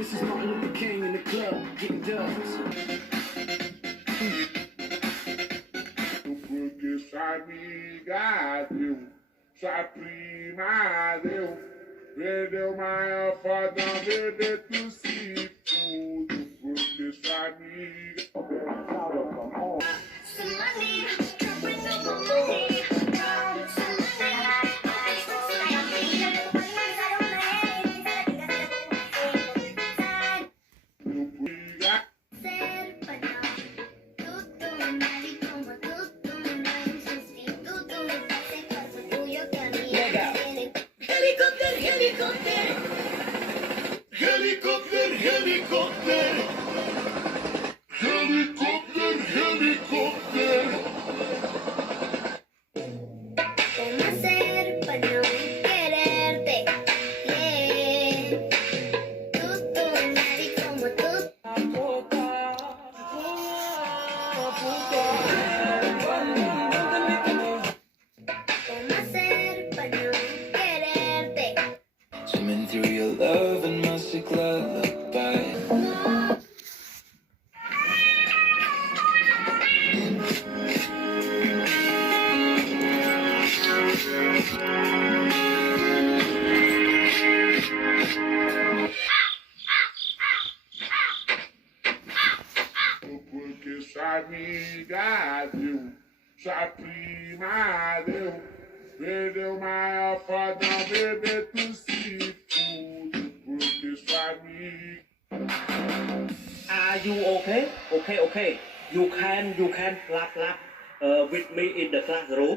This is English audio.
This is Martin Luther King in the club, getting dubs. Porque sabe, Deus, sua prima deu, perdeu maior foda, bebê tu se fudo, porque sabe. Helicopter, helicopter, helicopter, helicopter, helicopter, helicopter. ¿Cómo hacer para no quererte? Yeah. Tú, nadie como tú. ¿Cómo hacer para no quererte? Swimming through your love and music lullaby. Porque sua amiga deu, sua prima deu, perdeu maior foda, bebê tu se fudo, porque sua amiga. Are you okay? Okay. You can laugh with me in the classroom.